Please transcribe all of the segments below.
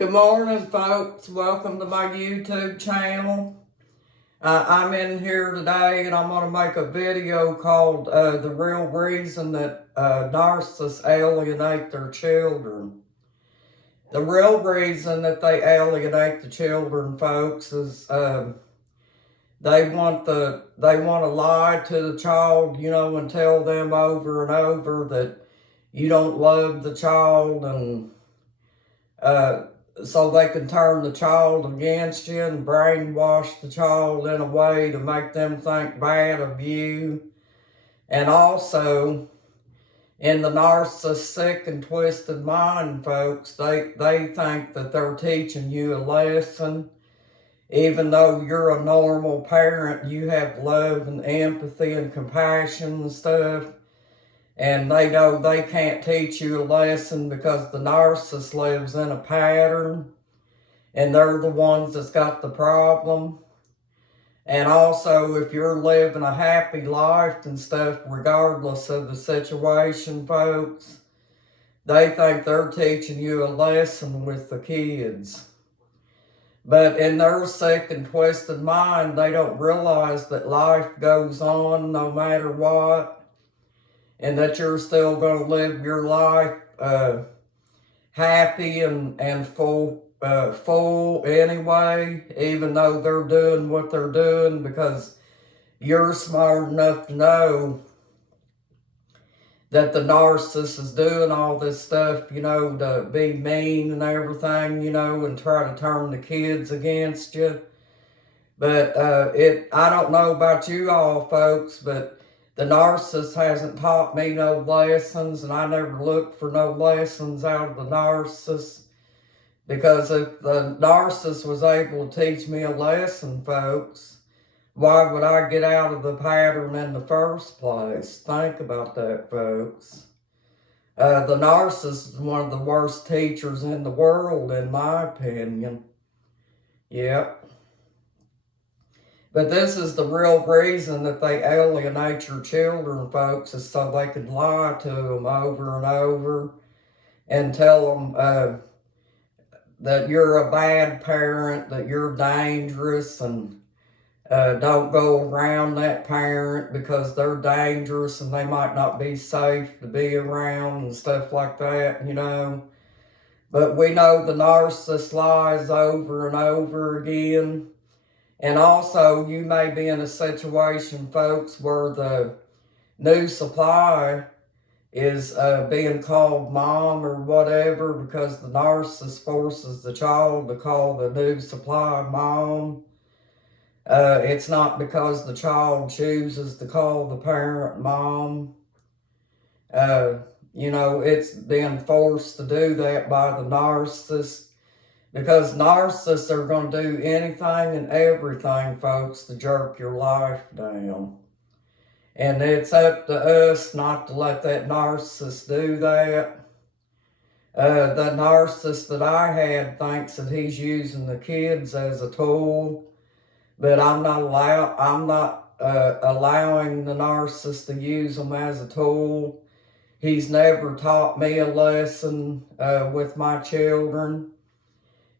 Good morning, folks. Welcome to my YouTube channel. I'm in here today and I'm going to make a video called The Real Reason That Narcissists Alienate Their Children. The real reason that they alienate the children, folks, is they want to lie to the child, and tell them over and over that you don't love the child, and so they can turn the child against you and brainwash the child in a way to make them think bad of you. And also, in the narcissist's sick and twisted mind, folks, they think that they're teaching you a lesson. Even though you're a normal parent, you have love and empathy and compassion and stuff. And they know they can't teach you a lesson because the narcissist lives in a pattern. And they're the ones that's got the problem. And also, if you're living a happy life and stuff, regardless of the situation, folks, they think they're teaching you a lesson with the kids. But in their sick and twisted mind, they don't realize that life goes on no matter what, and that you're still going to live your life happy and full anyway, even though they're doing what they're doing, because you're smart enough to know that the narcissist is doing all this stuff, to be mean and everything, and try to turn the kids against you. But I don't know about you all, folks, but the narcissist hasn't taught me no lessons, and I never look for no lessons out of the narcissist. Because if the narcissist was able to teach me a lesson, folks, why would I get out of the pattern in the first place? Think about that, folks. The narcissist is one of the worst teachers in the world, in my opinion. Yep. But this is the real reason that they alienate your children, folks, is so they can lie to them over and over and tell them that you're a bad parent, that you're dangerous, and don't go around that parent because they're dangerous and they might not be safe to be around and stuff like that, But we know the narcissist lies over and over again. And also, you may be in a situation, folks, where the new supply is being called mom or whatever because the narcissist forces the child to call the new supply mom. It's not because the child chooses to call the parent mom. It's being forced to do that by the narcissist, because narcissists are going to do anything and everything, folks, to jerk your life down. And it's up to us not to let that narcissist do that. The narcissist that I had thinks that he's using the kids as a tool, but I'm not allowing the narcissist to use them as a tool. He's never taught me a lesson with my children.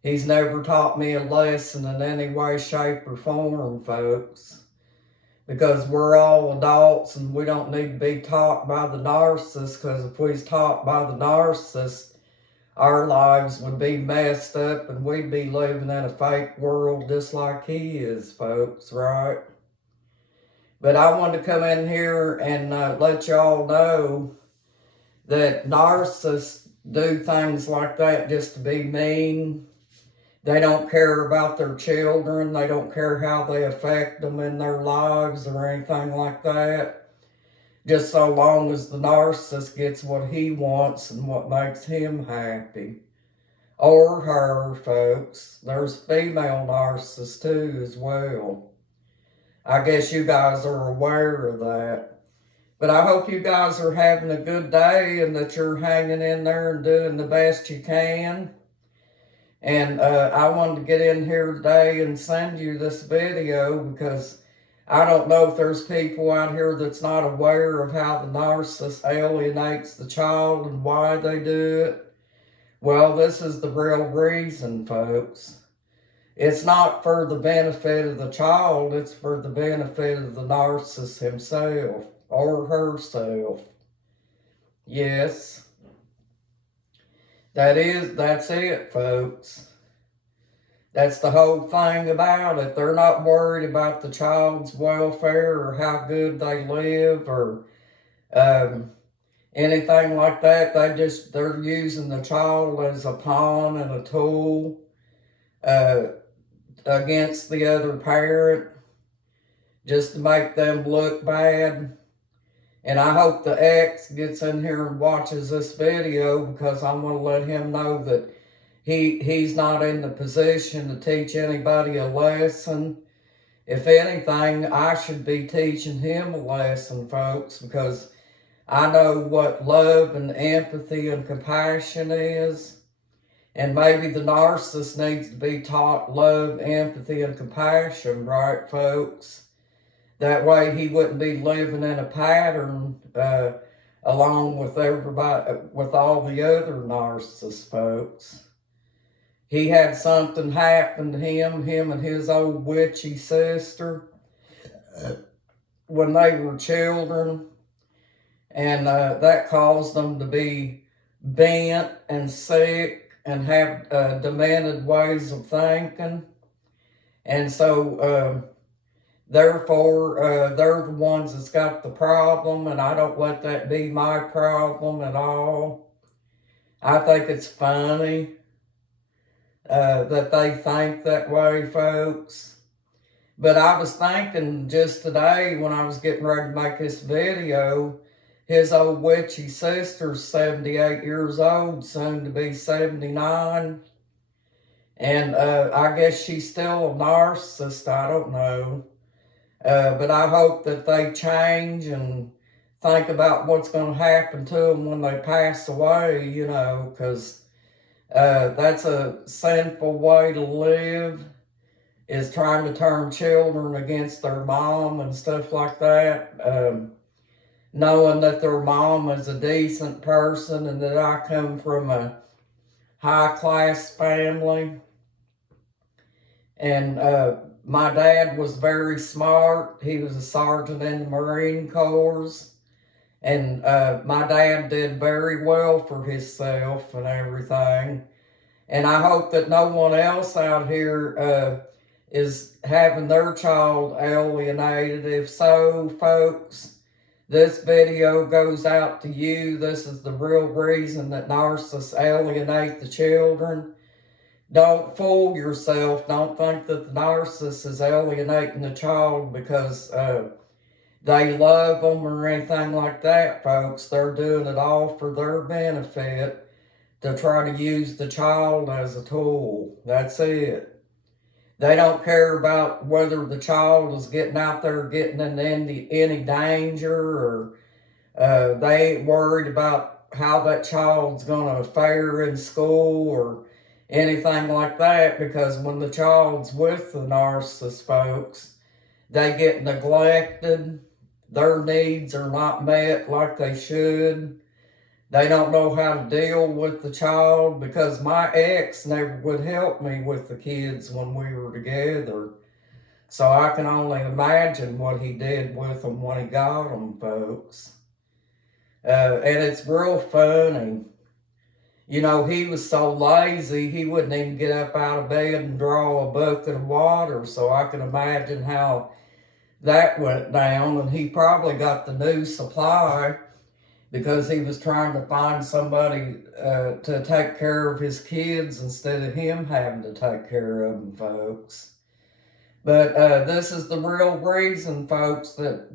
He's never taught me a lesson in any way, shape, or form, folks. Because we're all adults and we don't need to be taught by the narcissist, because if we was taught by the narcissist, our lives would be messed up and we'd be living in a fake world just like he is, folks, right? But I wanted to come in here and let y'all know that narcissists do things like that just to be mean. They don't care about their children. They don't care how they affect them in their lives or anything like that. Just so long as the narcissist gets what he wants and what makes him happy. Or her, folks. There's female narcissists too as well. I guess you guys are aware of that. But I hope you guys are having a good day and that you're hanging in there and doing the best you can. And I wanted to get in here today and send you this video because I don't know if there's people out here that's not aware of how the narcissist alienates the child and why they do it. Well, this is the real reason, folks. It's not for the benefit of the child, it's for the benefit of the narcissist himself or herself. Yes, that's it, folks. That's the whole thing about it. They're not worried about the child's welfare or how good they live or um, anything like that. They're using the child as a pawn and a tool uh, against the other parent just to make them look bad. And I hope the ex gets in here and watches this video, because I'm going to let him know that he's not in the position to teach anybody a lesson. If anything, I should be teaching him a lesson, folks, because I know what love and empathy and compassion is. And maybe the narcissist needs to be taught love, empathy, and compassion, right, folks? That way he wouldn't be living in a pattern along with everybody, with all the other narcissist folks. He had something happen to him and his old witchy sister when they were children. And that caused them to be bent and sick and have demented ways of thinking. And so therefore, they're the ones that's got the problem, and I don't let that be my problem at all. I think it's funny that they think that way, folks. But I was thinking just today when I was getting ready to make this video, his old witchy sister's 78 years old, soon to be 79. And I guess she's still a narcissist, I don't know. But I hope that they change and think about what's going to happen to them when they pass away, you know, because that's a sinful way to live, is trying to turn children against their mom and stuff like that. Knowing that their mom is a decent person and that I come from a high-class family. And my dad was very smart. He was a sergeant in the Marine Corps. And my dad did very well for himself and everything. And I hope that no one else out here is having their child alienated. If so, folks, this video goes out to you. This is the real reason that narcissists alienate the children. Don't fool yourself. Don't think that the narcissist is alienating the child because they love them or anything like that, folks. They're doing it all for their benefit, to try to use the child as a tool. That's it. They don't care about whether the child is getting out there getting in any danger, or they ain't worried about how that child's going to fare in school or anything like that, because when the child's with the narcissist, folks, they get neglected. Their needs are not met like they should. They don't know how to deal with the child, because my ex never would help me with the kids when we were together. So I can only imagine what he did with them when he got them, folks. And it's real funny. You know, he was so lazy, he wouldn't even get up out of bed and draw a bucket of water. So I can imagine how that went down. And he probably got the new supply because he was trying to find somebody to take care of his kids instead of him having to take care of them, folks. But this is the real reason, folks, that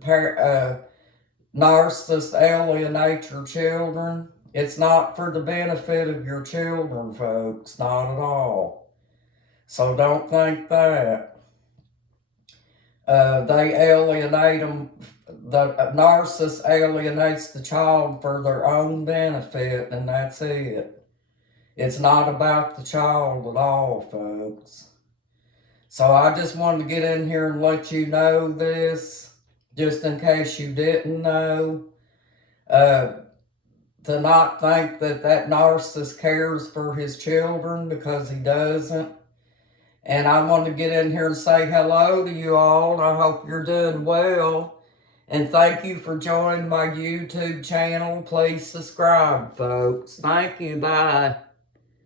narcissists alienate your children. It's not for the benefit of your children, folks, not at all. So don't think that. They alienate them. The narcissist alienates the child for their own benefit, and that's it. It's not about the child at all, folks. So I just wanted to get in here and let you know this, just in case you didn't know. to not think that that narcissist cares for his children, because he doesn't. And I want to get in here and say hello to you all, and I hope you're doing well. And thank you for joining my YouTube channel. Please subscribe, folks. Thank you. Bye.